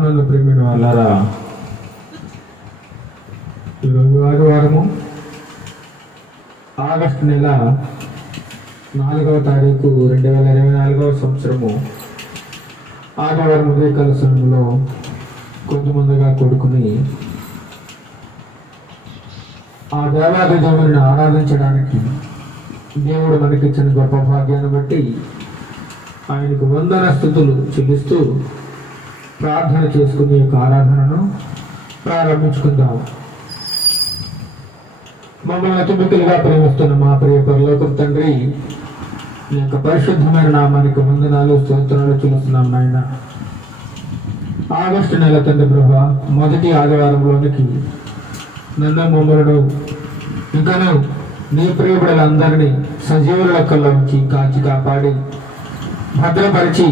ప్రభునందు ప్రియమైన వాళ్ళారా, ఈరోజు ఆదివారము ఆగస్టు నెల 4వ తారీఖు 2024 సంవత్సరము ఆదివారం ఉదయకాల సమయంలో కొంతమందిగా కొడుకుని ఆ దేవాది దేవుని ఆరాధించడానికి దేవుడు మనకిచ్చిన గొప్ప భాగ్యాన్ని బట్టి ఆయనకు వందన స్తుతులు చెల్లిస్తూ ప్రార్థన చేసుకునే యొక్క ఆరాధనను ప్రారంభించుకుందాం. మమ్మల్ని అతిమికలుగా ప్రేమిస్తున్న మా ప్రియ పరలోకపు తండ్రి, నీ యొక్క పరిశుద్ధమైన నామానికి వందనాలు స్తోత్రాలు చెల్లిస్తున్నాం నాయన. ఆగస్టు నెల తండ్రి ప్రభా, మొదటి ఆదివారంలోనికి నన్ను మమ్మలను ఇంకను నీ ప్రియబిడలందరినీ సజీవుల లెక్కల్లో ఉంచి కాచి కాపాడి భద్రపరిచి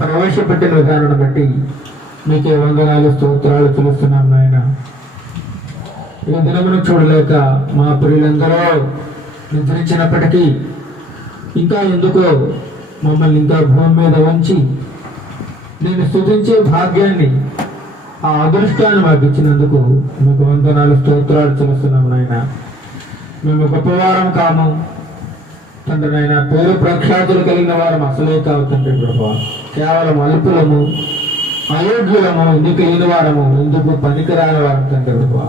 ప్రవేశపెట్టిన విధానాన్ని బట్టి మీకే వందనాలు స్తోత్రాలు తెలుస్తున్నాం నాయన. ఈ దినమును చూడలేక మా ప్రియులందరూ నిద్రించినప్పటికీ ఇంకా ఎందుకో మమ్మల్ని ఇంకా భూమి మీద ఉంచి నేను స్తుతించే భాగ్యాన్ని, ఆ అదృష్టాన్ని మాకు ఇచ్చినందుకు మీకు వందనాలు స్తోత్రాలు తెలుస్తున్నాం నాయన. మేము గొప్పవారం కాము తండ్రి నాయన, పేరు ప్రఖ్యాతులు కలిగిన వారం అసలే కావు తండ్రి ప్రభా. కేవలం అల్పులము, అయోగ్యులము, ఎందుకు లేని వారము, ఎందుకు పనికిరాని వారం తండ్రి ప్రభా.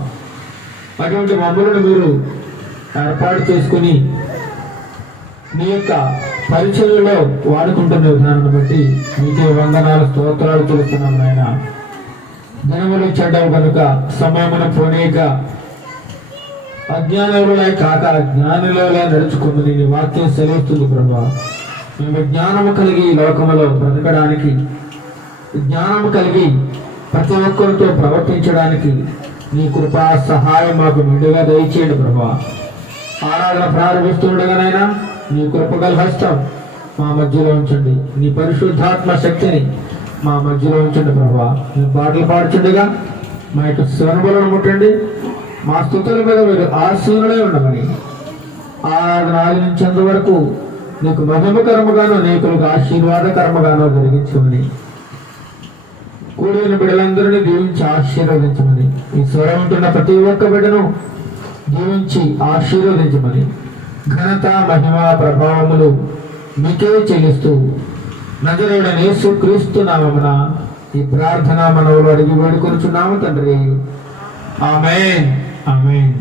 అటువంటి మమ్మల్ని మీరు ఏర్పాటు చేసుకుని మీ యొక్క పరిచయంలో వాడుకుంటున్న విధానాన్ని బట్టి మీకే వందనాలు స్తోత్రాలు తెలుస్తున్నాం నాయన. దినములు చెడ్డవు కనుక సమయమున పోనీక అజ్ఞానులే కాక జ్ఞానులే నడుచుకుందని నీ వాక్యం సెలవుస్తుంది ప్రభా. మేము జ్ఞానము కలిగి లోకములో బ్రతకడానికి, జ్ఞానము కలిగి ప్రతి ఒక్కరితో ప్రవర్తించడానికి నీ కృపా సహాయం మాకు నిండుగా దయచేయండి ప్రభా. ఆరాధన ప్రారంభిస్తుండగానైనా నీ కృపగల హస్తం మా మధ్యలో ఉంచండి. నీ పరిశుద్ధాత్మ శక్తిని మా మధ్యలో ఉంచండి ప్రభా. మేము పాటలు పాడుచుండగా మా యొక్క స్వరములను ముట్టండి. మా స్తుతుల మీద మీరు ఆశీనులే ఉండమని, ఆరాధన ఆచరించేంత వరకు నీకు మహిమకరముగానో అనేకులకు ఆశీర్వాదకరముగానో జరిగించమని, కూడిన బిడ్డలందరినీ దీవించి ఆశీర్వదించమని, ఈ స్వరం ఉంటున్న ప్రతి ఒక్క బిడ్డను దీవించి ఆశీర్వదించమని, ఘనత మహిమ ప్రభావములు మీకే చెల్లిస్తూ నజరేయుడైన యేసు క్రీస్తు నామమున ఈ ప్రార్థన మనవులు అడిగి వేడుకొనుచున్నాము తండ్రి. ఆమేన్, ఆమేన్.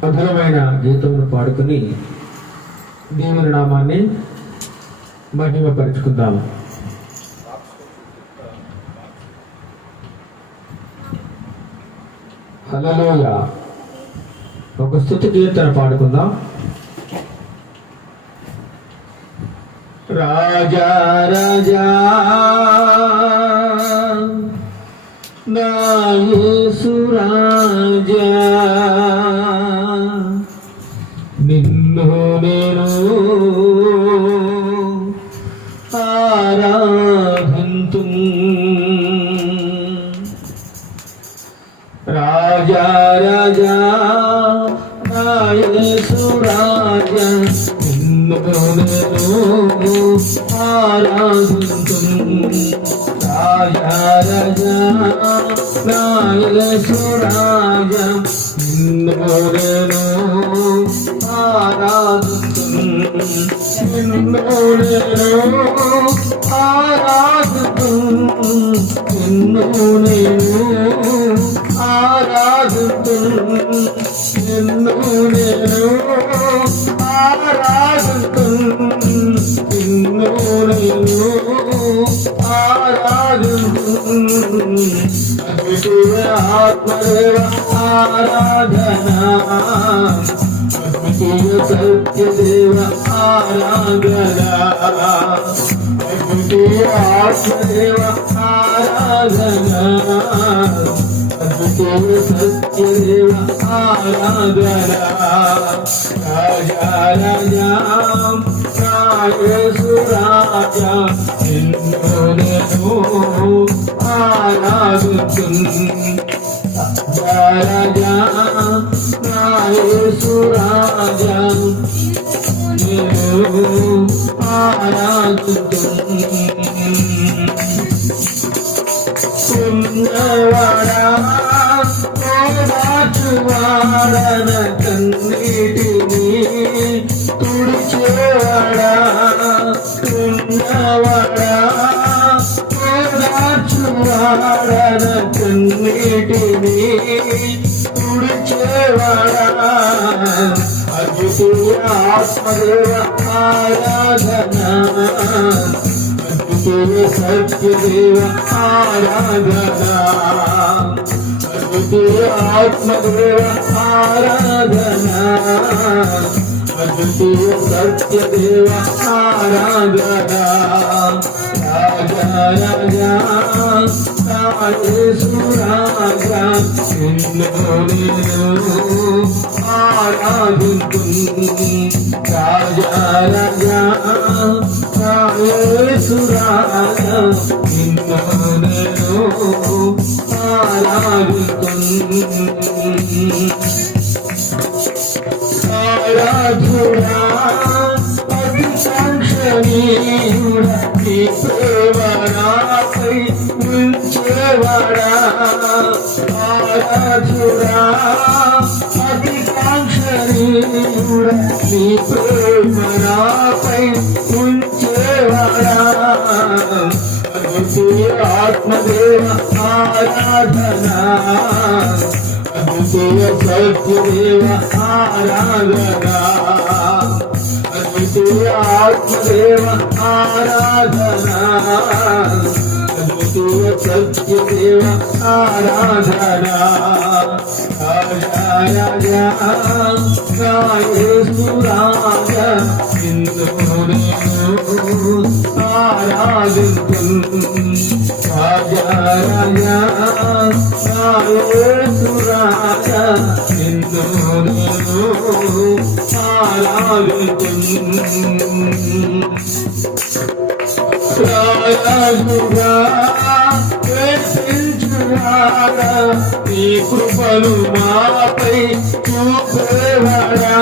మధురమైన గీతమును పాడుకుని దేవుని నామాన్ని మహిమపరుచుకుందాము. హల్లెలూయా. ఒక స్తుతి కీర్తన పాడుకుందాం. రాజా రాజా నా యేసు రాజా, నిన్ను నేను ఆరాధింతు. రాజా రాజా నా యేసు రాజా, నిన్ను నేను ఆరాధింతు. రాజా రాజా నా యేసు రాజా, నిన్ను నేను ఆరాధింతు. నిన్ను నేను ఆరాధింతు. నిన్ను నేను ఆరాధింతు. నిన్ను నేను ఆరాధింతు. నిన్ను నేను ఆరాధింతు. అద్వితీయ ఆత్మదేవ ఆరాధన, అద్వితీయ సత్యదేవ ఆరాధన, అద్వితీయ ఆత్మదేవ ఆరాధన, అద్వితీయ సత్యదేవ ఆరాధన. రాజా రాజా నా యేసు రాజా, నిన్ను నేను ఆరాధింతు. రాజా నా యేసు రాజా, నేను ఉన్నవాడా ఓదార్చువాడన కన్నీటిని తుడిచేవాడా ఉన్నవాడా ఓదార్చువాడన కన్నీటిని తుడిచేవాడా అద్వితీయ ఆత్మదేవ ఆరాధన అద్వితీయ సత్యదేవ ఆరాధన అద్వితీయ ఆత్మదేవ ఆరాధన అద్వితీయ సత్యదేవ ఆరాధన రాజా రాజా యేసు రాజా నిన్ను నేను ఆరాధింతును రాజా రాజా యేసు రాజా నిన్ను నేను ఆరాధింతును ఆరాధుడా అభిషంక్షణీయుడా నీ ప్రేమ నాపై ఉంచేవాడా ఆరాధుడా అభికాంక్షణీయుడా నీ ప్రేమ నాపై ఉంచేవాడా అద్వితీయ ఆత్మదేవ ఆరాధన అద్వితీయ సత్యదేవ ఆరాధన అద్వితీయ ఆత్మదేవ ఆరాధన అద్వితీయ సత్యదేవ ఆరాధన రాజా రాజా యేసు రాజా నిన్ను నేను ఆరాధింతును రాజా రాజా యేసు రాజా నిన్ను నేను ఆరాధింతును రాజుగా వేసించువాడా నీ కృపను మాపై చూపేవాడా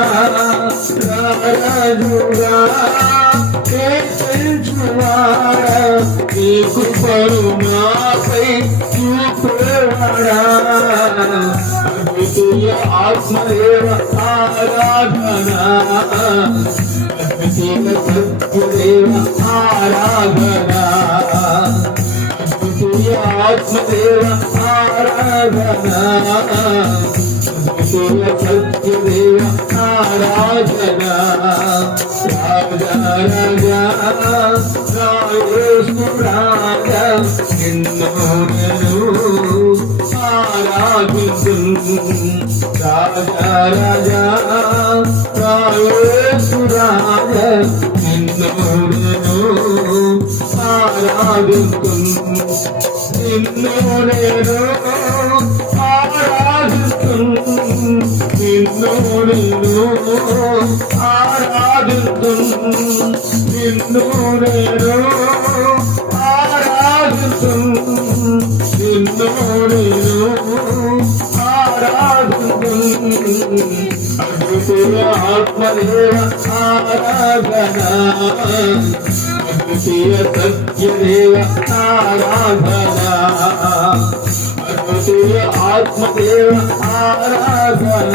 రాజుగా వేసించువాడా నీ కృపను మాపై చూపేవాడా అద్వితీయ ఆత్మదేవ ఆరాధన అద్వితీయ సత్యదేవ ఆరాధన అద్వితీయ ఆత్మదేవ ఆరాధన అద్వితీయ సత్యదేవ ఆరాధన రాజా రాజా యేసు రాజా నిన్ను నేను ఆరాధింతును రాజా రాజా యేసు రాజా నిన్ను నేను ఆరాధింతును నిన్ను నేను ఆరాధింతును నిన్ను నేను ఆరాధింతును నిన్ను నేను ఆరాధింతును నిన్ను నేను ఆరాధింతును అద్వితీయ ఆత్మదేవ ఆరాధన అద్వితీయ సత్యదేవ ఆరాధన అద్వితీయ ఆత్మదేవ ఆరాధన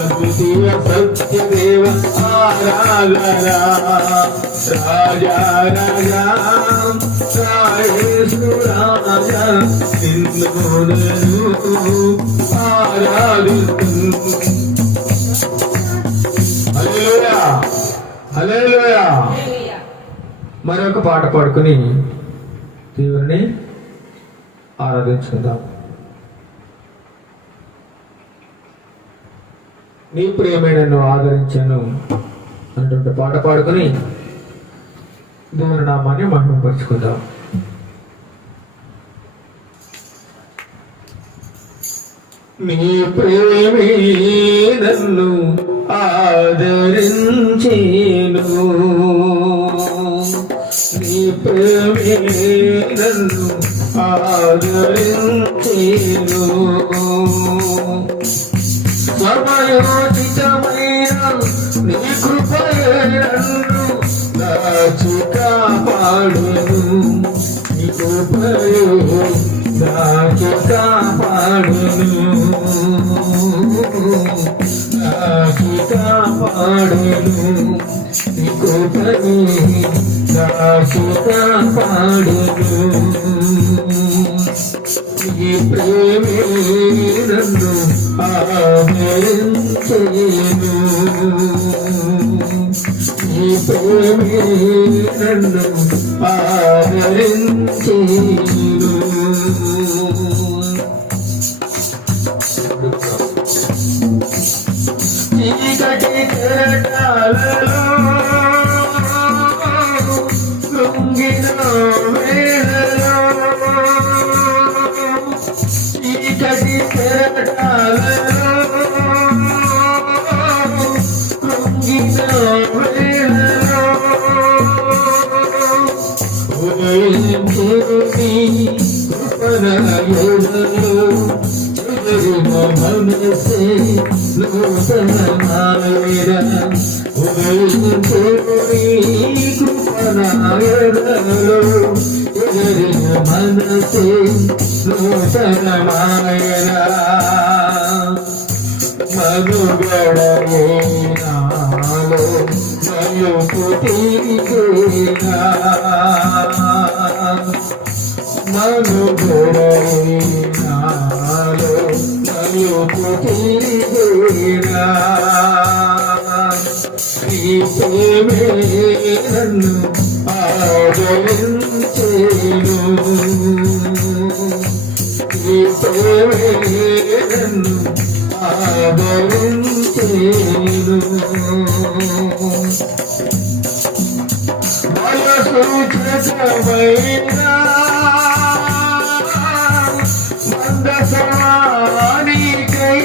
అద్వితీయ సత్యదేవ ఆరాధన రాజా రాజా యేసు రాజా నిన్ను నేను ఆరాధింతును హల్లెలూయా హల్లెలూయా మరొక పాట పాడుకుని దేవుని ఆరాధించుకుందాం. నీ ప్రేమే నన్ను ఆదరించాను అన్నటువంటి పాట పాడుకుని దేవుని నామాన్ని మహిమపరుచుకుందాం. నీ ప్రేమే నన్ను ఆదరించేను నీ ప్రేమే నన్ను ఆదరించేను సమయోచితమైన నీ కృపయే నన్ను కాచి కాపాడును నీ కృపయే కాచి కాపాడును కాచి కాపాడును నీ కృపయే కాచి కాపాడును ఈ ప్రేమే నన్ను ఆదరించేను ఈ ప్రేమే నన్ను ఆదరించేను చీకటి కెరటాలలో కృంగిన వేళలో చీకటి కెరటాలలో కృంగిన వేళలో దేవుని కృపణయలలో చెదరిన మనసే నూతనమాయరా దేవుని కృపణయలలో చెదరిన మనసే నూతనమాయరా మనుగడయే నాలో మయుపు తీరేనా మనుగడయే నాలో మయుపు తీరేనా ఈ ప్రేమే నన్ను ఆదరించేను ఈ ప్రేమే నన్ను ఆదరించేను మనసు చకమైనా మందసమానికై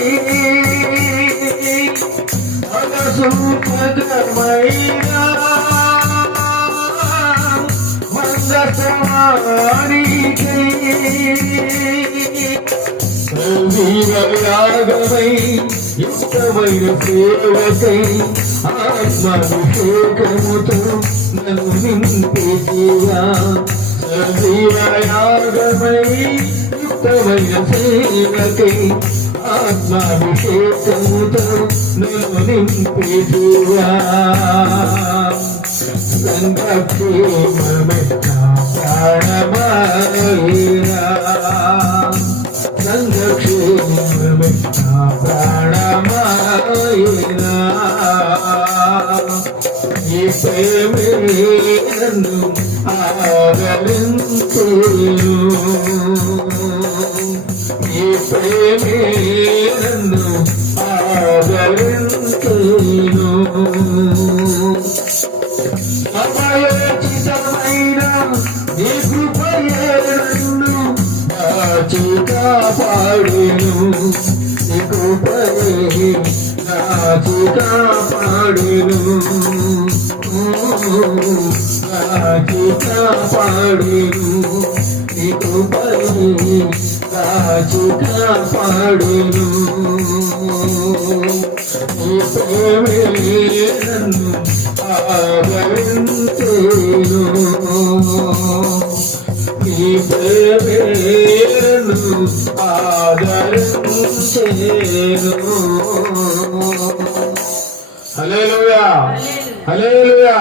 మనసు చకమైనా మందసమానికై యాగమై ఇష్టమైన సేవకై ఆత్మాభిషేకముతో నన్ను నింపేయా యాగమై ఇష్టమైన సేవకై ఆత్మాభిషేకముతో నన్ను నింపేయా సంగక్షేమమే ప్రాణమాయరా సంగక్షేమమే ప్రాణమాయరా ఈ ప్రేమే నన్ను ఆదరించేను ఈ ప్రేమే నన్ను ఆదరించేను సమయోచితమైన నీ కృపయే నన్ను కాచి కాపాడును నీ కృపయే కాచి కాపాడును కాచి కాపాడును నీ కృపయే కాచి కాపాడును ఈ ప్రేమే నన్ను ఆదరించేను ఈ ప్రేమే నన్ను ఆదరించేను హల్లెలూయా హల్లెలూయా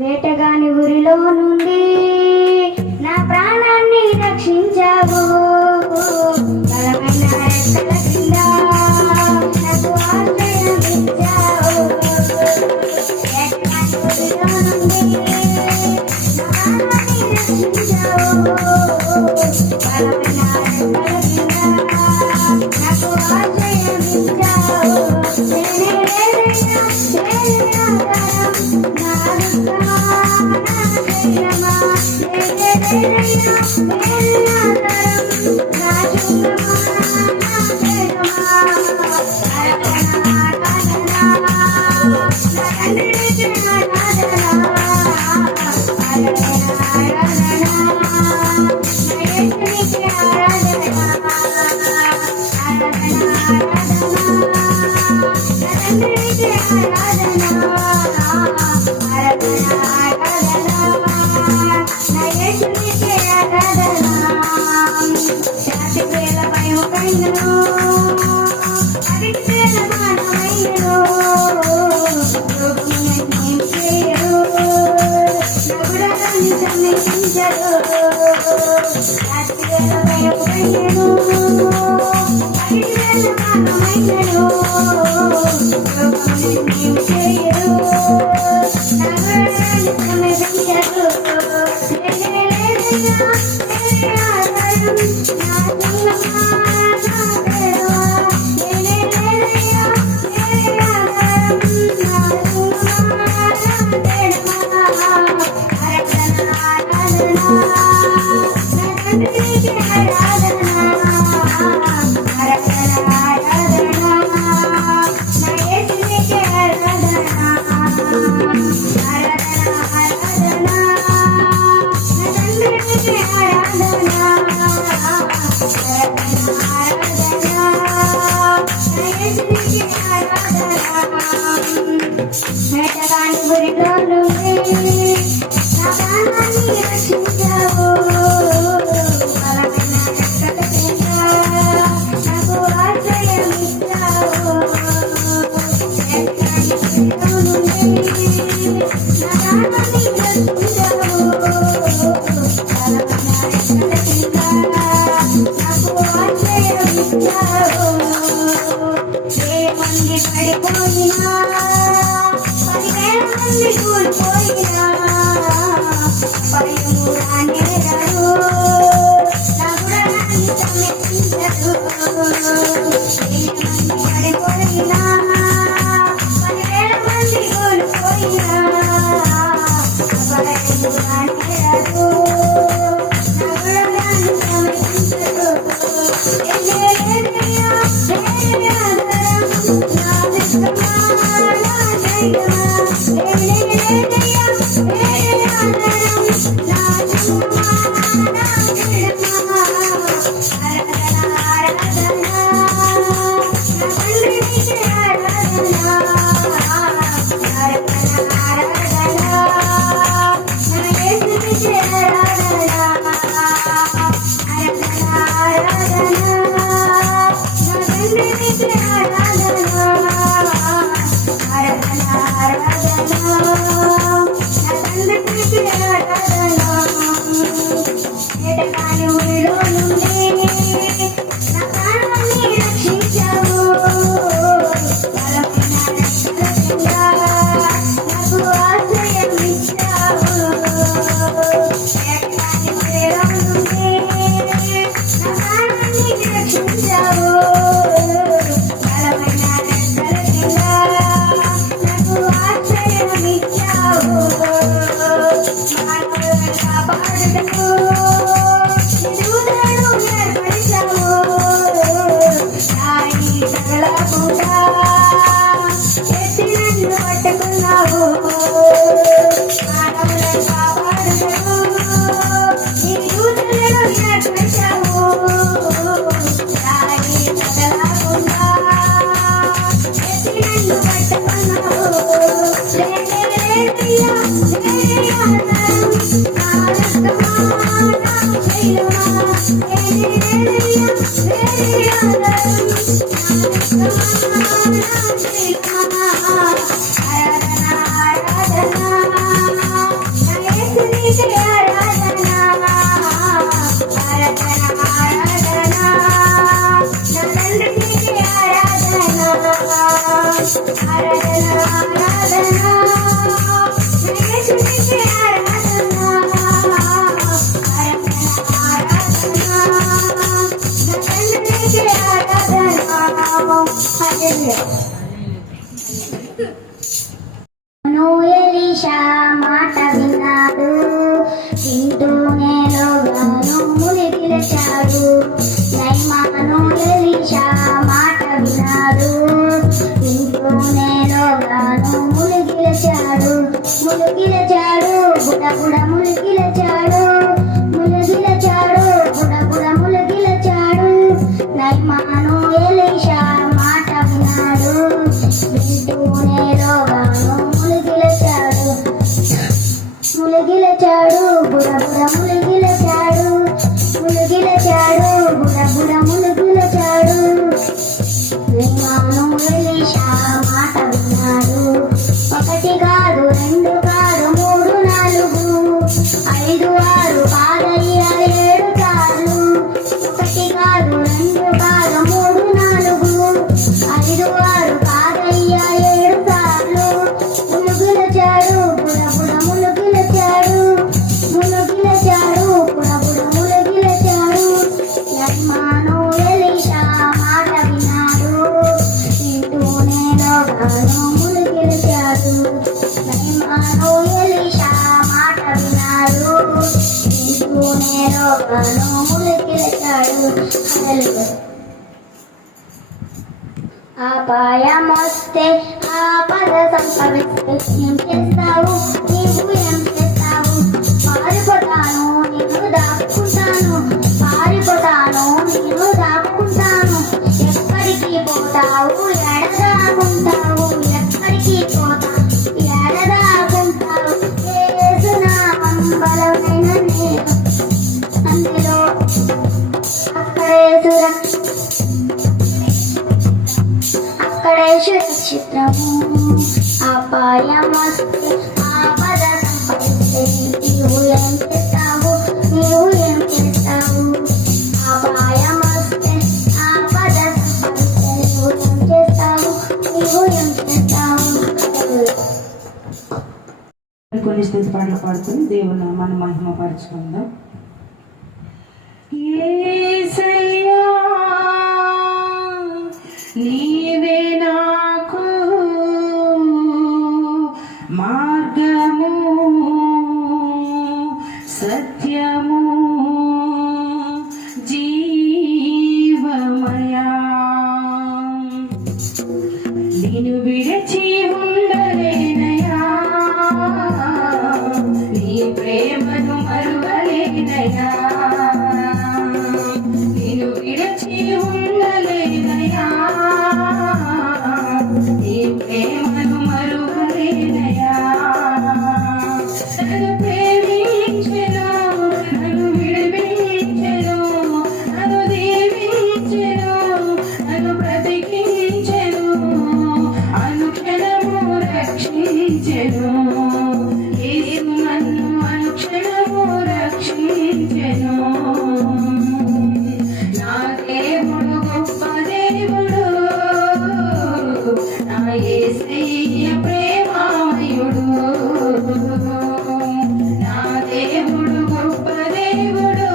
వేటగాని ఊరిలో నుండి నా ప్రాణాన్ని రక్షించావు బలమైన రెక్కల కింద నాకు ఆశ్రయం ఇచ్చావు వేటగాని ఊరిలో నుండి నా ప్రాణాన్ని రక్షించావు బలమైన రెక్కల కింద నాకు ఆశ్రయం ఇచ్చావు ఆరాధన ప్రేమకైనను అవిటి ప్రేమమానమైనను లోకమునేం చేయడు నగుడని సమ్మెచించడు రాత్రివేళ ప్రేమకైనను అవిటి ప్రేమమానమైనను లోకమునేం చేయడు నగుడని సమ్మెచించడు మేటగాని గురిలో నుండి నా ప్రాణాన్ని రక్షించావు బలమైన రెక్కల కింద నాకు ఆశ్రయం ఇచ్చావు మేటగాని గురిలో నుండి నా ప్రాణాన్ని రక్షించావు బలమైన రెక్కల కింద నాకు ఆశ్రయం ఇచ్చావు ఏ మంది పడిపోయినా 10,000 మంది కూలిపోయినా పరిమూలాన్ని రాడు నగుడనాన్ని సమ్మెచించడు ఏ మంది పడిపోయినా 10,000 మంది కూలిపోయినా పరిమూలాన్ని రాడు నగుడనాన్ని సమ్మెచించడు ఎలీషా మాట విన్నాడు, వింటూనే లోగాను మునిగిలచాడు. నైమాను ఎలీషా మాట విన్నాడు, వింటూనే లోగాను మునిగిలచాడు. మునిగిలచాడు బుడబుడ మునిగిలచాడు, మునిగిలచాడు బుడబుడ మునిగిలచాడు. నైమాను ఎలీషా మాట విన్నాడు, వింటూనే లోగాను మునిగిలచాడు. మునిగిలచాడు బుడబుడ మునిగిలచాడు, మునిగిలచాడు బుడబుడ మునిగిలచాడు. ములికిలచాడు. హల్లెలూయా. అపాయమొస్తే ఆపద సంభవిస్తే ఏం చేస్తావు? నీవు ఏం చేస్తావు? పారిపోతాను, నేను దాక్కుంటాను. పారిపోతాను, నేను దాక్కుంటాను. ఎక్కడికి పోతావు? ఎడదాకుంటావు. ఎక్కడికి పోతావు? ఎడదాకుంటావు. యేసు నామం బలమైన నేను అందులో అక్కడే సురక్షితము. అపాయమొస్తే ఆపద సంభవిస్తే నీవు ఏం చేస్తావు? నీవు ఏం చేస్తావు? అపాయమొస్తే ఆపద సంభవిస్తే నీవు ఏం చేస్తావు? నీవు ఏం చేస్తావు? కొన్ని స్థితి పాటలు పాడుకొని దేవుని మనం మహిమపరచుకుందాం. యేసయ్యా నీవే నాకు మార్గము సత్యము జీవమయా. నిన్ను విడిచి ఉండలేనయా, నీ ప్రేమను మరువలేనయా. నిన్ను విడిచి ఉండలేనయా, నీ ప్రేమను మరువలేనయా. నన్ను ప్రేమించెను, నన్ను విడిపించెను, నన్ను దీవించెను, నన్ను బ్రతికించెను, అనుక్షణము రక్షించెను. యేసు నన్ను అనుక్షణము రక్షించెను. నా దేవుడు గొప్ప దేవుడు, నా యేసయ్య ప్రేమామయుడు. నా దేవుడు గొప్ప దేవుడు,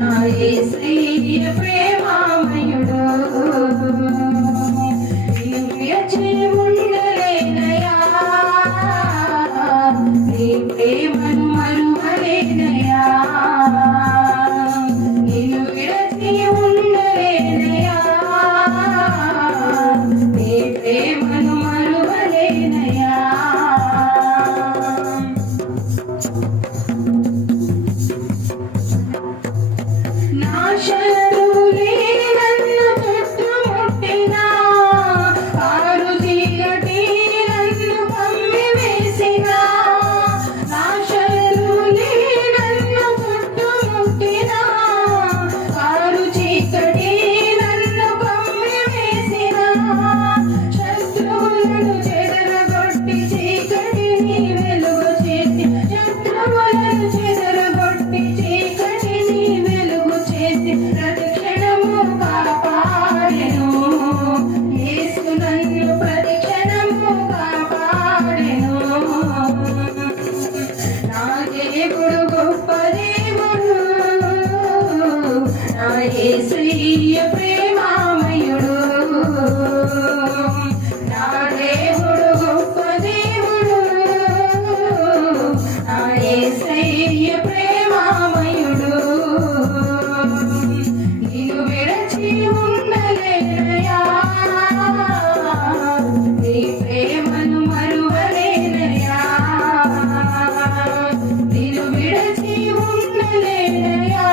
నా యేసయ్య ప్రేమామయుడు. నిన్ను విడిచి ఉండలేనయా, నీ ప్రేమను మరువలేనయా. నిన్ను విడిచి ఉండలేనయా, నీ ప్రేమను మరువలేనయా. నా శత్రువులే నన్ను చుట్టుముట్టినా, కారు చీకటి నన్ను కమ్మివేసినా. నా శత్రువులే నన్ను చుట్టుముట్టినా, కారు చీకటి నన్ను కమ్మివేసినా. శత్రువులను చెదరగొట్టి చీకటిని వెలుగు చేసి, శత్రువులను చెదరగొట్టి చీకటిని వెలుగు చేసి ప్రతిక్షణము కాపాడెను. యేసు నన్ను ప్రతిక్షణము కాపాడెను. నా దేవుడు గొప్ప దేవుడు, నా యేసయ్య ప్రేమామయుడు. నా దేవుడు గొప్ప దేవుడు, నా యేసయ్య ప్రేమామయుడు. నిన్ను విడిచి ఉండలేనయా, నీ ప్రేమను మరువలేనయా. నిన్ను విడిచి ఉండలేనయా,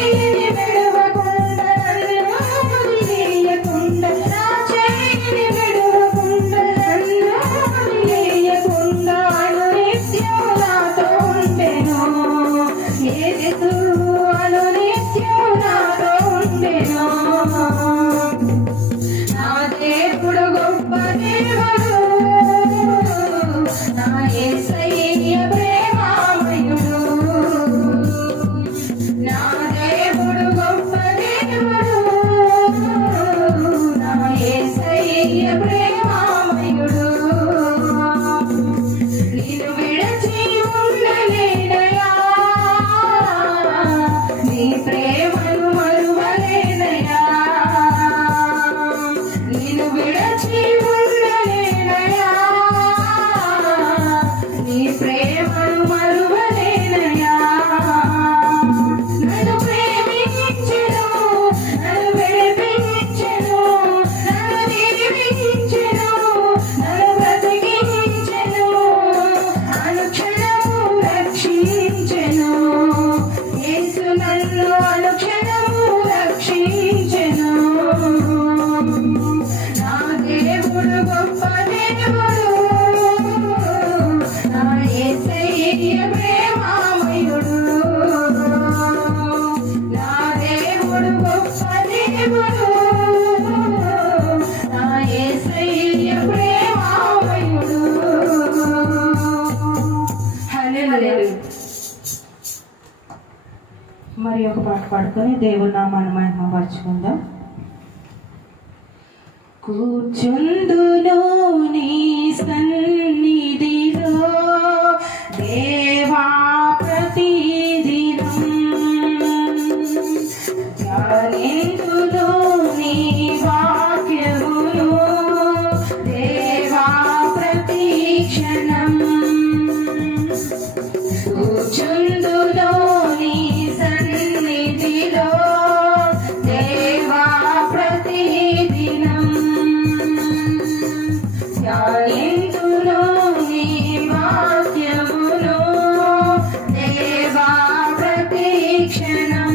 చేయిని విడవకుండా నన్ను వదిలేయకుండా నా చేయిని విడవకుండా నన్ను వదిలేయకుండా అనునిత్యం నాతో ఉండెను యేసు అనునిత్యం నాతో ఉండెను నా దేవుడు గొప్ప దేవుడు నా యేసయ్య ప్రేమామయుడు నా దేవుడు గొప్ప దేవుడు నా యేసయ్య ప్రేమామయుడు నిన్ను విడచి ఉండలేనయా నీ ప్రేమను మరువలేనయా నిన్ను విడచి ఉండలేనయా నీ ప్రేమను మరువలేనయా నన్ను ప్రేమించెను నన్ను విడిపించెను నన్ను దీవించెను నన్ను బ్రతికించెను అనుక్షణము రక్షించెను యేసు నన్ను అనుక్షణము రక్షించెను నా దేవుడు గొప్ప దేవుడు నా యేసయ్య ప్రేమామయుడు నా దేవుడు గొప్ప దేవుడు నా యేసయ్య ప్రేమామయుడు హల్లెలూయా. మరి ఒక పాట పాడుకొని దేవుని నామాన్ని మహిమపరచుకుందాం. కూర్చుందును నీ సన్నిధిలో దేవా ప్రతిదినం ధ్యానింతును నీ వాక్యమును దేవా ప్రతిక్షణం కూర్చుందును నీ సన్నిధిలో దేవా ప్రతిదినం ధ్యానింతును నీ వాక్యమును దేవా ప్రతిక్షణం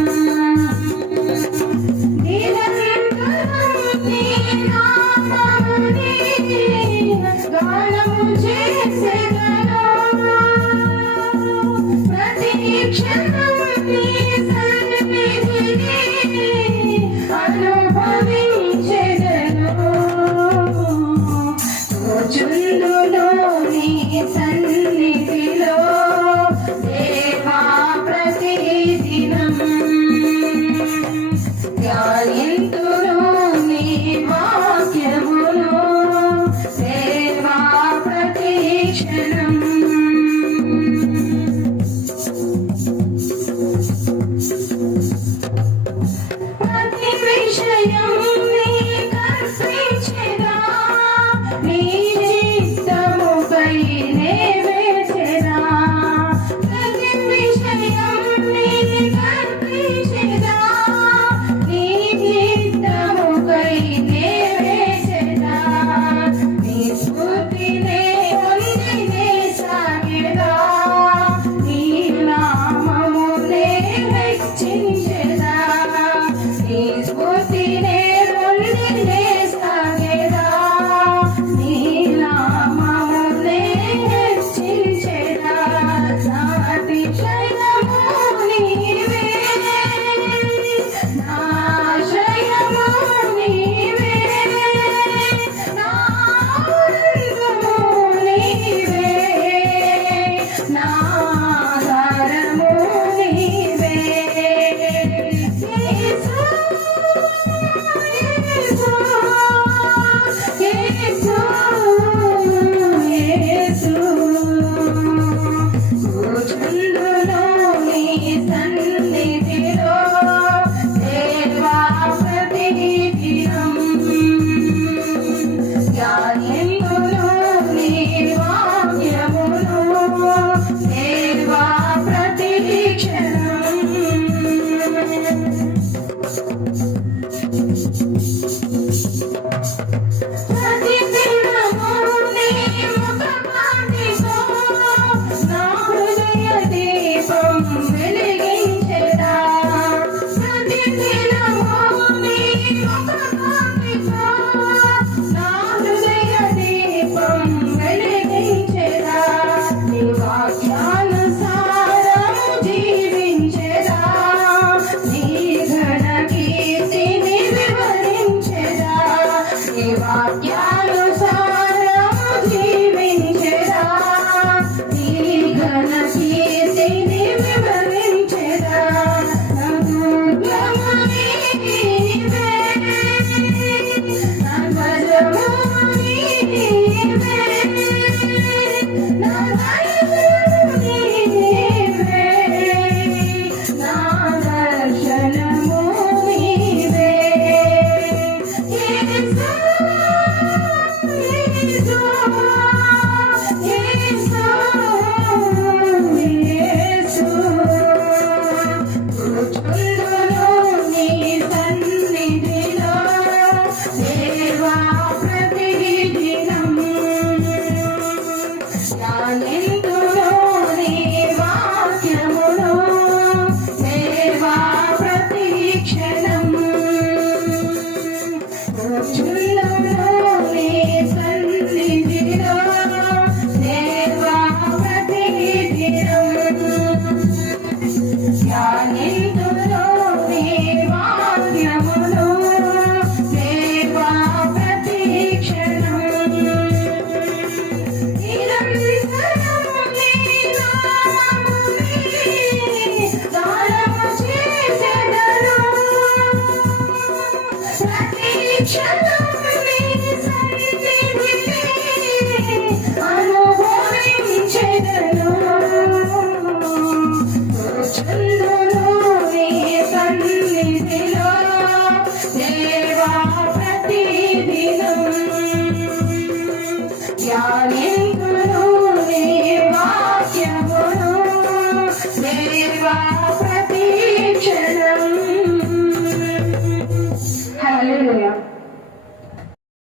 హల్లెలూయా.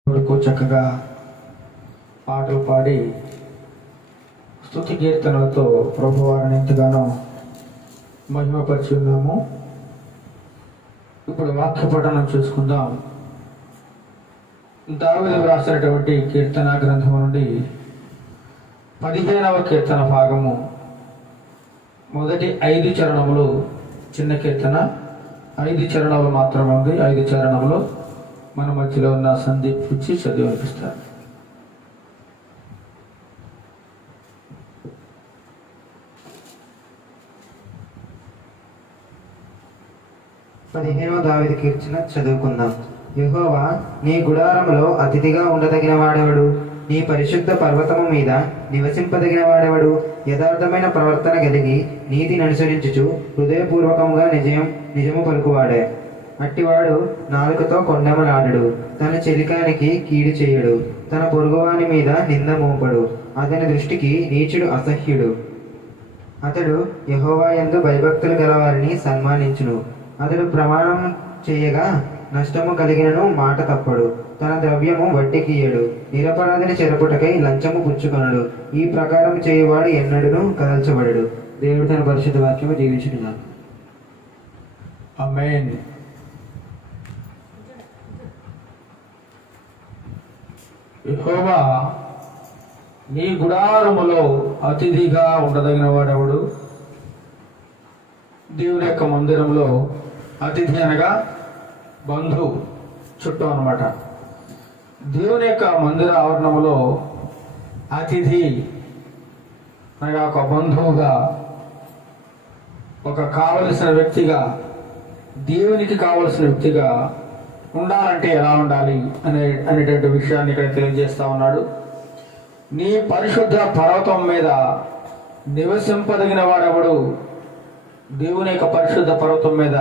వరకు చక్కగా పాటలు పాడి స్తుతి కీర్తనలతో ప్రభువారిని ఎంతగానో మహిమపరిచి ఉన్నాము. ఇప్పుడు వాక్య పఠనం చూసుకుందాం. దావీదు రాసినటువంటి కీర్తన గ్రంథం నుండి 15వ కీర్తన భాగము మొదటి 5 చరణములు, చిన్న కీర్తన 5 చరణాలు మాత్రమే ఉంది. 5 చరణములు మన మధ్యలో ఉన్న సందీప్ ఇచ్చి చదివి వినిపిస్తారు. దావీదు కీర్తన చదువుకుందాం. యెహోవా, నీ గుడారములో అతిథిగా ఉండదగిన వాడెవడు? నీ పరిశుద్ధ పర్వతము మీద నివసింపదగిన వాడెవడు? యథార్థమైన ప్రవర్తన కలిగి నీతిని అనుసరించుచు హృదయపూర్వకముగా నిజము పలుకువాడే. అట్టివాడు నాలుకతో కొండెమలాడడు, తన చెలికానికి కీడు చేయడు, తన పొరుగువాని మీద నింద మోపడు. అతని దృష్టికి నీచుడు అసహ్యుడు. అతడు యెహోవా యందు భయభక్తులు గలవారిని సన్మానించును. అతడు ప్రమాణం చేయగా నష్టము కలిగినను మాట తప్పడు. తన ద్రవ్యము వడ్డీకియ్యడు. నిరపరాధిని చెరపుటకై లంచము పుచ్చుకొనడు. ఈ ప్రకారం చేయువాడు ఎన్నడూను కదల్చబడడు. దేవుడు తన పరిశుద్ధ వాక్యము దీవించును. ఆమేన్. యెహోవా, నీ గుడారములో అతిథిగా ఉండదగిన వాడెవడు? దేవుని యొక్క మందిరంలో అతిథి అనగా బంధు, చుట్టూ అన్నమాట. దేవుని యొక్క మందిర ఆవరణములో అతిథి అనగా ఒక బంధువుగా, ఒక కావలసిన వ్యక్తిగా, దేవునికి కావలసిన వ్యక్తిగా ఉండాలంటే ఎలా ఉండాలి అనేటువంటి విషయాన్ని ఇక్కడ తెలియజేస్తా ఉన్నాడు. నీ పరిశుద్ధ పర్వతం మీద నివసింపదగిన వాడెవడు? దేవుని యొక్క పరిశుద్ధ పర్వతం మీద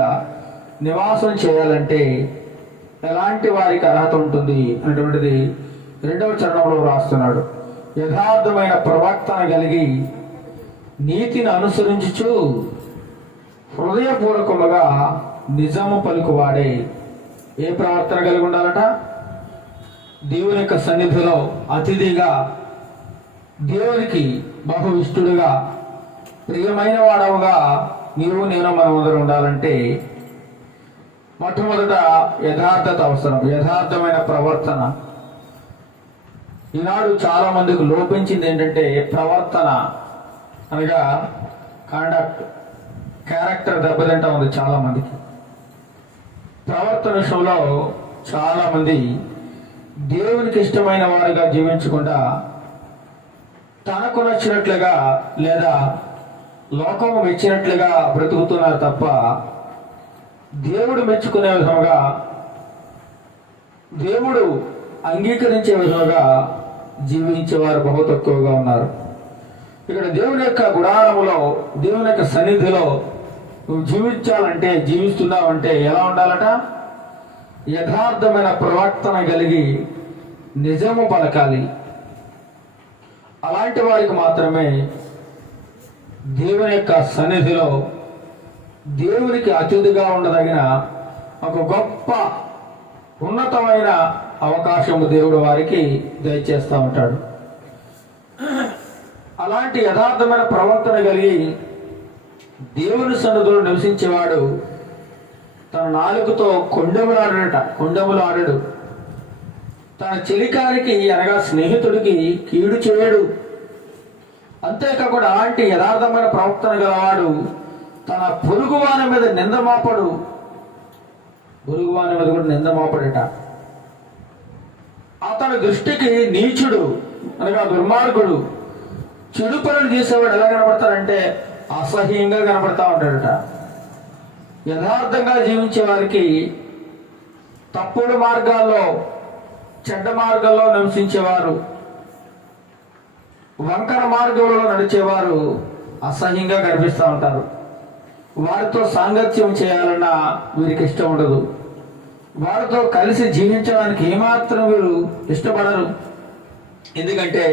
నివాసం చేయాలంటే ఎలాంటి వారికి అర్హత ఉంటుంది అనేటువంటిది 2వ చరణంలో రాస్తున్నాడు. యథార్థమైన ప్రవర్తన కలిగి నీతిని అనుసరించుచు హృదయపూర్వకముగా నిజము పలుకువాడే. ఏ ప్రవర్తన కలిగి ఉండాలట? దేవుని యొక్క సన్నిధిలో అతిథిగా, దేవునికి బహు ఇష్టడుగా, ప్రియమైన వాడవుగా నీవు నేను మనమందరం ఉండాలంటే మొట్టమొదట యథార్థత అవసరం, యథార్థమైన ప్రవర్తన. ఈనాడు చాలా మందికి లోపించింది ఏంటంటే ప్రవర్తన, అనగా కాండక్ట్, క్యారెక్టర్ దెబ్బతింటా ఉంది చాలా మందికి. ప్రవర్తన విషయంలో చాలా మంది దేవునికి ఇష్టమైన వారిగా జీవించకుండా తనకు నచ్చినట్లుగా లేదా లోకము మెచ్చినట్లుగా బ్రతుకుతున్నారు తప్ప దేవుడు మెచ్చుకునే విధంగా, దేవుడు అంగీకరించే విధంగా జీవించేవారు బహు తక్కువగా ఉన్నారు. ఇక్కడ దేవుని యొక్క గుడారములో, దేవుని యొక్క సన్నిధిలో నువ్వు జీవించాలంటే, జీవిస్తున్నావంటే ఎలా ఉండాలట? యథార్థమైన ప్రవర్తన కలిగి నిజము పలకాలి. అలాంటి వారికి మాత్రమే దేవుని యొక్క సన్నిధిలో దేవునికి అతిథిగా ఉండదగిన ఒక గొప్ప ఉన్నతమైన అవకాశము దేవుడు వారికి దయచేస్తూ ఉంటాడు. అలాంటి యథార్థమైన ప్రవర్తన కలిగి దేవుని సన్నిధిలో నివసించేవాడు తన నాలుకతో కొండెములు ఆడడు. తన చెలికారికి అనగా స్నేహితుడికి కీడు చేయడు. అంతేకాకుండా అలాంటి యథార్థమైన ప్రవర్తన గలవాడు తన పొరుగువాని మీద నిందమాపడు. పొరుగువాని మీద కూడా నిందమాపడట. అతని దృష్టికి నీచుడు అనగా దుర్మార్గుడు, చెడు పనులు చేసేవాడు ఎలా కనబడతాడంటే అసహ్యంగా కనబడతా ఉంటాడట. యథార్థంగా జీవించే వారికి తప్పుడు మార్గాల్లో, చెడ్డ మార్గాల్లో నివసించేవారు, వంకర మార్గంలో నడిచేవారు అసహ్యంగా కనిపిస్తూ ఉంటారు. వారితో సాంగత్యం చేయాలన్నా వీరికి ఇష్టం ఉండదు. వారితో కలిసి జీవించడానికి ఏమాత్రం వీరు ఇష్టపడరు. ఎందుకంటే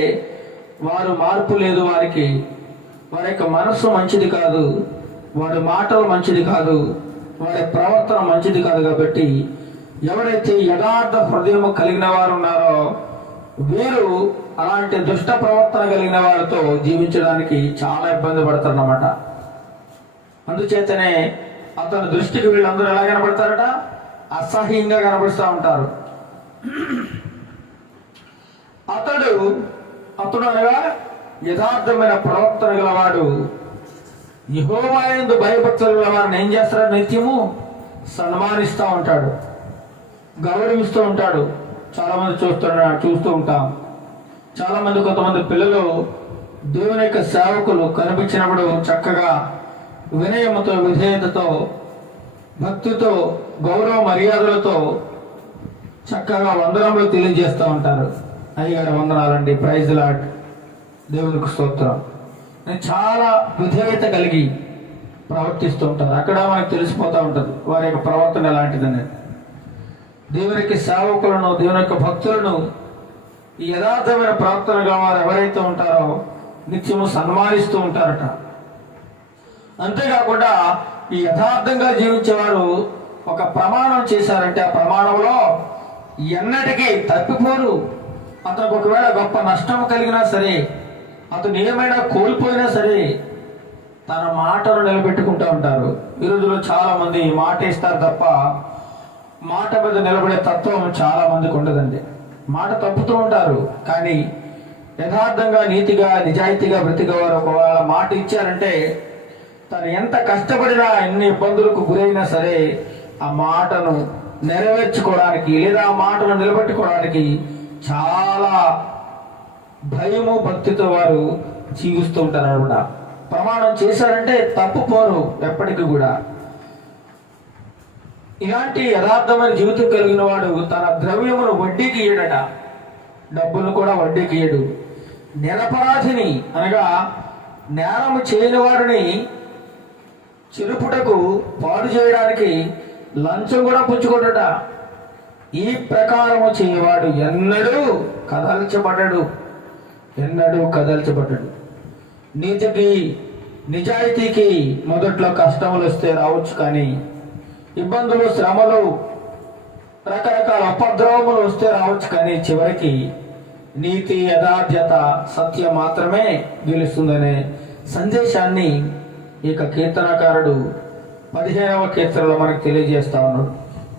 వారు మార్పు లేదు వారికి. వారి యొక్క మనస్సు మంచిది కాదు, వారి మాటలు మంచిది కాదు, వారి ప్రవర్తన మంచిది కాదు. కాబట్టి ఎవరైతే యథార్థ హృదయం కలిగిన వారు ఉన్నారో వీరు అలాంటి దుష్ట ప్రవర్తన కలిగిన వారితో జీవించడానికి చాలా ఇబ్బంది పడతారన్నమాట. అందుచేతనే అతని దృష్టికి వీళ్ళందరూ ఎలా కనబడతారట? అసహ్యంగా కనబడుతూ ఉంటారు. అతడు అనగా యథార్థమైన ప్రవర్తన గలవాడు యెహోవా యందు భయభక్తులు గల వారిని ఏం చేస్తాడు? నిత్యము సన్మానిస్తూ ఉంటాడు, గౌరవిస్తూ ఉంటాడు. చాలా మంది చూస్తూ ఉంటాం. చాలా మంది, కొంతమంది పిల్లలు దేవుని యొక్క సేవకులు కనిపించినప్పుడు చక్కగా వినయముతో, విధేయతతో, భక్తితో, గౌరవ మర్యాదలతో చక్కగా వందనములు తెలియజేస్తూ ఉంటారు. అయ్యగారు వందనాలండి, ప్రైజ్ లార్డ్, దేవునికి స్తోత్రం, చాలా విధేయత కలిగి ప్రవర్తిస్తూ ఉంటారు. అక్కడ మనకు తెలిసిపోతూ ఉంటుంది వారి యొక్క ప్రవర్తన ఎలాంటిదని. దేవునికి సేవకులను, దేవుని యొక్క భక్తులను ఈ యథార్థమైన ప్రవర్తనగా వారు ఎవరైతే ఉంటారో నిత్యము సన్మానిస్తూ ఉంటారట. అంతేకాకుండా ఈ యథార్థంగా జీవించేవారు ఒక ప్రమాణం చేశారంటే ఆ ప్రమాణంలో ఎన్నటికీ తప్పిపోరు. అతనికి ఒకవేళ గొప్ప నష్టం కలిగినా సరే, అతను ఏమైనా కోల్పోయినా సరే తన మాటను నిలబెట్టుకుంటూ ఉంటారు. ఈ రోజుల్లో చాలా మంది మాట ఇస్తారు తప్ప మాట మీద నిలబడే తత్వం చాలా మందికి ఉండదండి. మాట తప్పుతూ ఉంటారు, కానీ యథార్థంగా, నీతిగా, నిజాయితీగా బ్రతికేవారు ఒకవేళ మాట ఇచ్చారంటే తను ఎంత కష్టపడినా, ఎన్ని ఇబ్బందులకు గురైనా సరే ఆ మాటను నెరవేర్చుకోవడానికి లేదా ఆ మాటను నిలబెట్టుకోవడానికి చాలా భయము, భక్తితో వారు జీవిస్తూ ఉంటారు అన్నమాట. ప్రమాణం చేశారంటే తప్పుపోరు ఎప్పటికీ కూడా. ఇలాంటి యథార్థమైన జీవితం కలిగిన వాడు తన ద్రవ్యమును వడ్డీకి ఇయ్యడట, డబ్బులు కూడా వడ్డీకి ఇయ్యడు. నిరపరాధిని అనగా నేరము చేయని వాడిని చెరుపుటకు, పాడు చేయడానికి లంచం కూడా పుచ్చుకోడట. ఈ ప్రకారము చేయవాడు ఎన్నడూ కదల్చబడ్డాడు. నీతికి, నిజాయితీకి మొదట్లో కష్టములు వస్తే రావచ్చు, కానీ ఇబ్బందులు, శ్రమలు, రకరకాల ఉపద్రవములు వస్తే రావచ్చు, కానీ చివరికి నీతి, యథార్థత, సత్యం మాత్రమే గెలుస్తుందనే సందేశాన్ని ఈ కీర్తనకారుడు 15వ కీర్తనలో మనకు తెలియజేస్తా ఉన్నాడు.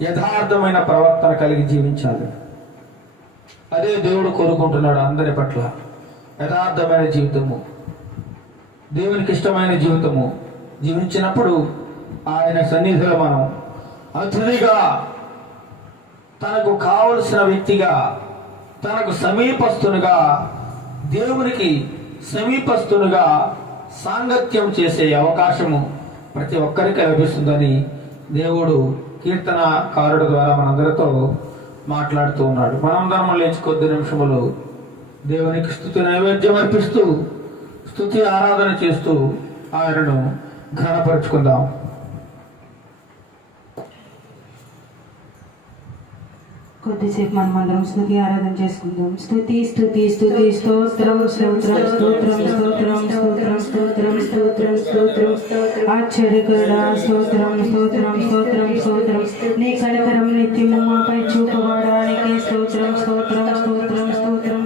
యథార్థమైన ప్రవర్తన కలిగి జీవించాలి. అదే దేవుడు కోరుకుంటున్నాడు అందరి పట్ల. యథార్థమైన జీవితము, దేవునికి ఇష్టమైన జీవితము జీవించినప్పుడు ఆయన సన్నిధిలో మనం అతిథిగా, తనకు కావలసిన వ్యక్తిగా, తనకు సమీపస్తునుగా, దేవునికి సమీపస్తునుగా సాంగత్యం చేసే అవకాశము ప్రతి ఒక్కరికి లభిస్తుందని దేవుడు కీర్తనకారుడు ద్వారా మనందరితో మాట్లాడుతూ ఉన్నాడు. మనందరం లేచి కొద్ది నిమిషములు దేవునికి స్తుతి నైవేద్యం అర్పిస్తూ, స్తుతి ఆరాధన చేస్తూ ఆయనను ఘనపరుచుకుందాం. కొద్దిసేపు మనం అందరం స్తుతి ఆరాధన చేసుకుందాం. స్తుతి స్తుతి స్తుతి స్తోత్రం స్తోత్రం స్తోత్రం స్తోత్రం స్తోత్రం స్తోత్రం స్తోత్రం స్తోత్రం ఆశ్చర్యకరుడా స్తోత్రం స్తోత్రం స్తోత్రం స్తోత్రం. నీ కనికరం నిత్యము మాపై చూపబడడానికి స్తోత్రం స్తోత్రం స్తోత్రం స్తోత్రం.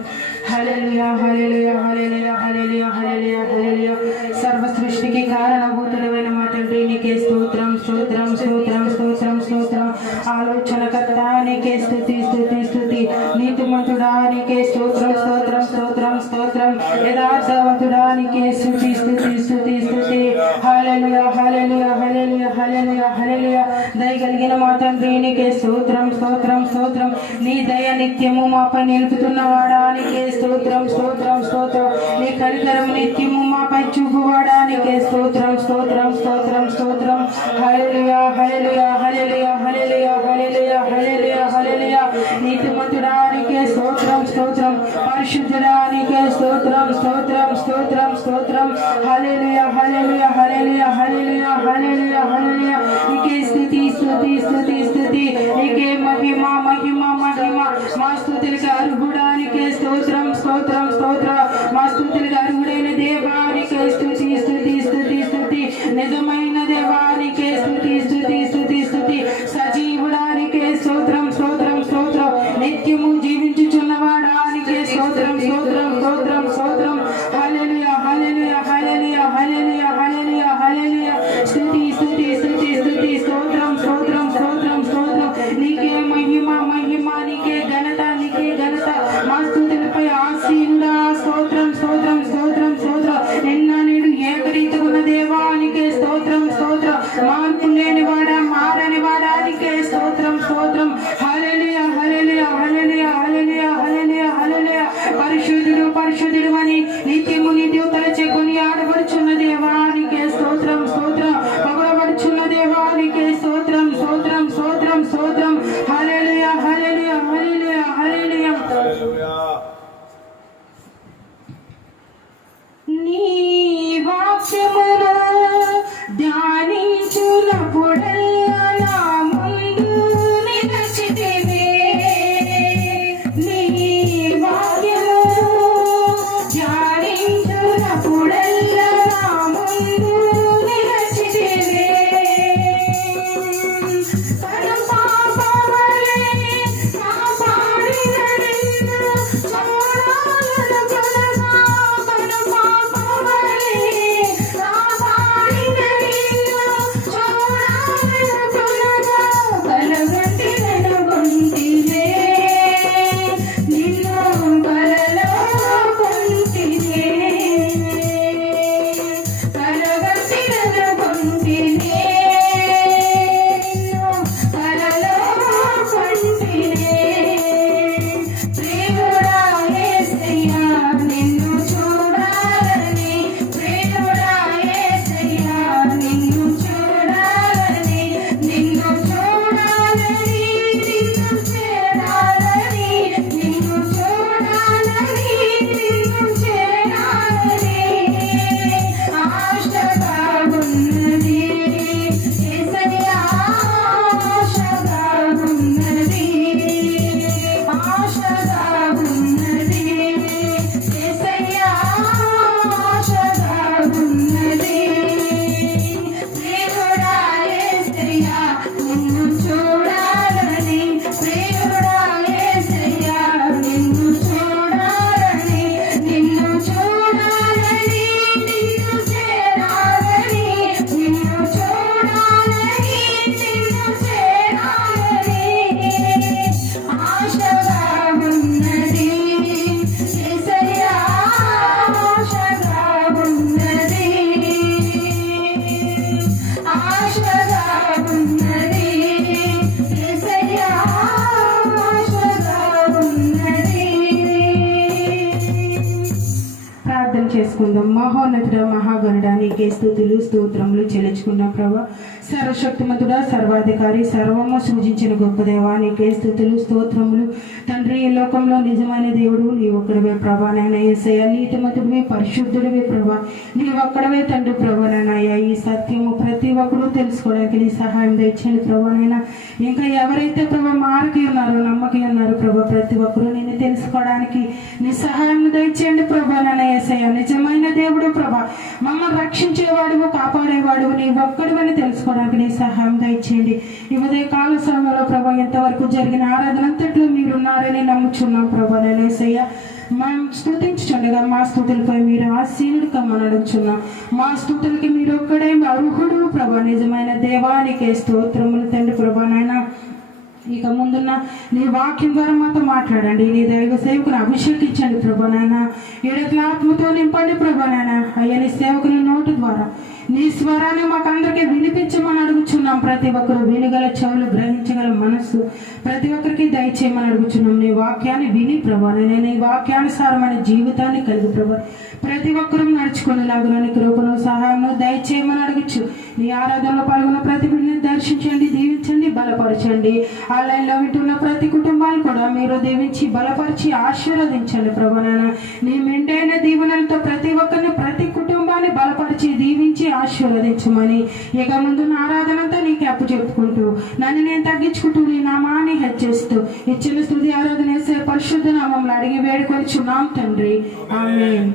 హల్లెలూయా హల్లెలూయా హల్లెలూయా హల్లెలూయా హల్లెలూయా హల్లెలూయా. సర్వ సృష్టికి కారణభూతుడైన మా తండ్రి నీకే స్తోత్రం స్తోత్రం స్తోత్రం స్తోత్రం స్తోత్రం. ఆలోచనకర్త నీకే స్తుతి స్తుతి స్తుతి. నీతిమంతుడా నీకే స్తోత్రం స్తోత్రం స్తోత్రం స్తోత్రం. యథార్థవంతుడా నీకే స్తుతి స్తుతి స్తుతి స్తుతి. హల్లెలూయా హల్లెలూయా హల్లెలూయా హల్లెలూయా హల్లెలూయా. దయగలిగిన మా తండ్రి నీకే స్తోత్రం స్తోత్రం స్తోత్రం. నీ దయ నిత్యము మాపై నిలుపుతున్నవాడా నీకే స్తోత్రం స్తోత్రం స్తోత్రం. నీ కనికరం నిత్యము మాపై చూపువాడా నీకే స్తోత్రం స్తోత్రం స్తోత్రం స్తోత్రం. హల్లెలూయా హల్లెలూయా హల్లెలూయా హల్లెలూయా హల్లెలూయా హల్లెలూయా హల్లెలూయా. నీతిమంతుడా నీకే స్తోత్రం స్తోత్రం. పరిశుద్ధుడా నీకే స్తోత్రం స్తోత్రం స్తోత్రం స్తోత్రం. హల్లెలూయా హల్లెలూయా హల్లెలూయా హల్లెలూయా హల్లెలూయా హల్లెలూయా. నీకే స్తుతి స్తుతి స్తుతి స్తుతి. నీకే మహిమ మహిమ మహిమ. మా స్తుతులకు అర్హుడా నీకే స్తోత్రం స్తోత్రం స్తోత్రం. మా స్తుతులకు అర్హుడైన దేవానికే స్తుతి స్తుతి స్తుతి స్తుతి. నిజమైన దేవానికే స్తుతి స్తుతి స్తుతి స్తుతి. సజీవుడానికే స్తోత్రం స్తోత్రం స్తోత్రం. నిత్యము జీవించుచున్నవాడానికే స్తోత్రం స్తోత్రం స్తోత్రం స్తోత్రం. హల్లెలూయా హల్లెలూయా హల్లెలూయా హల్లెలూయా హల్లెలూయా హల్లెలూయా. స్తుతి స్తుతి స్తుతి స్తుతి. స్తోత్రం స్తోత్రం స్తోత్రం స్తోత్రం. నీకే మహిమ మహిమ. నీకే ఘనత నీకే ఘనత. మా స్తుతులపై ఆసీనుడా స్తోత్రం స్తోత్రం స్తోత్రం స్తోత్రం. నిన్న నేడు ఏకరీతిగున్న దేవానికే స్తోత్రం స్తోత్రం. మార్పు లేనివాడా మారనివాడా నీకే స్తోత్రం స్తోత్రం. హల్లెలూయా హల్లెలూయా హల్లెలూయా హల్లెలూయా హల్లెలూయా హల్లెలూయా. పరిశుద్ధుడు పరిశుద్ధుడు అని నిత్యము నిత్యం తలచెక్కుని ఆడబడుచున్న దేవానికే స్తోత్రం స్తోత్రం. పొగడబడుచున్న దేవానికే స్తోత్రం స్తోత్రం స్తోత్రం స్తోత్రం. హల్లెలూయా హల్లెలూయా హల్లెలూయా హల్లెలూయా. నీ వాక్యమును ధ్యానించునప్పుడల్లా నా ముందు నిలచితివే. నీ వాక్యమును ధ్యానించునప్పుడల్లా నా ముందు నిలచితివే. కను పాపవలె కాపాడిన నిన్ను చూడాలనుకొనగా. కను పాపవలె కాపాడిన నిన్ను చూడాలనుకొనగా. కలగంటి వెలుగొంటివే. నిన్ను కలలో కొంటివే. కలగంటి వెలుగొంటివే. నిన్ను చేసుకుందాం. మహోన్నతుడ మహాగణుడ నీకే స్తుతులు స్తోత్రములు చెల్లించుకున్నాం ప్రభా. సర్వశక్తిమంతుడా సర్వాధికారి సర్వము సృజించిన గొప్ప దేవా నీకే స్తుతులు స్తోత్రములు తండ్రి. ఈ లోకంలో నిజమైన దేవుడు నీ ఒక్కడవే ప్రభా. నాయన యేసయ్య నీతిమంతుడివి పరిశుద్ధుడివి ప్రభా. నీ ఒక్కడవే తండ్రి ప్రభా. నాయన ఈ సత్యము ప్రతి ఒక్కరూ తెలుసుకోవడానికి నీ సహాయం దయచేయండి ప్రభా. నాయన ఇంకా ఎవరైతే ప్రభా మారకి ఉన్నారో నమ్మకి ఉన్నారు ప్రభా, ప్రతి ఒక్కరూ నేను తెలుసుకోవడానికి నీ సహాయం దయచేయండి ప్రభా. నాయన యేసయ్య నిజమైన దేవుడు ప్రభా, మమ్మల్ని రక్షించేవాడు కాపాడేవాడు నీ ఒక్కడివని తెలుసుకోవడానికి నీ సహాయం దయచేయండి. ఈ ఉదయ కాల సమయంలో ప్రభా ఎంతవరకు జరిగిన ఆరాధన అంతట్లో మీరున్నారని నమ్ముచున్నాం ప్రభా. నాయన యేసయ్య మా స్తుతించుచుండగా మా స్తుతులపై మీరు ఆసీనుడు కమ్మని అడుగుచున్నాం. మా స్తుతులకి మీరు ఒక్కడే అర్హుడు ప్రభా. నిజమైన దేవానికే స్తోత్రములు తండ్రి ప్రభా. నాయన ఇక ముందున్న నీ వాక్యం ద్వారా మాతో మాట్లాడండి. నీ దైవ సేవకుని అభిషేకించండి ప్రభా. నాయన ఏడట్ల ఆత్మతో నింపండి ప్రభా. నాయన అయ్యా నీ సేవకుని నోటి ద్వారా నీ స్వరాన్ని మాకందరికీ వినిపించమని అడుగుచున్నాం. ప్రతి ఒక్కరు వినగల చెవులు గ్రహించగల మనస్సు ప్రతి ఒక్కరికి దయచేయమని అడుగుచున్నాం. నీ వాక్యాన్ని విని ప్రభా. నేను నీ వాక్యానుసారమైన జీవితాన్ని కలిగి ప్రభా ప్రతి ఒక్కరూ నడుచుకునేలాగా నీ కృపను సహాయం దయచేయమని అడుగుచు నీ ఆరాధనలో పాల్గొన్న ప్రతి బిడ్డని దర్శించండి, దీవించండి, బలపరచండి. ఆ లైన్లో వింటున్న ప్రతి కుటుంబాన్ని కూడా మీరు దీవించి బలపరిచి ఆశీర్వదించండి ప్రభా. నాయన నీ మెండైన దీవెనలతో ప్రతి ఒక్కరిని ప్రతి కుటుంబాన్ని బలపరిచి దీవించి ఆశీర్వదించమని ఇక ముందు ఆరాధన అంతా నీకు అప్పు చెప్పుకుంటూ నన్ను నేను తగ్గించుకుంటూ నీ నామాన్ని హెచ్చిస్తూ ఇచ్చిన స్తుతి ఆరాధన చేసే పరిశుద్ధ నామంలో అడిగి వేడుకొనిచున్నాం తండ్రి. ఆమేన్.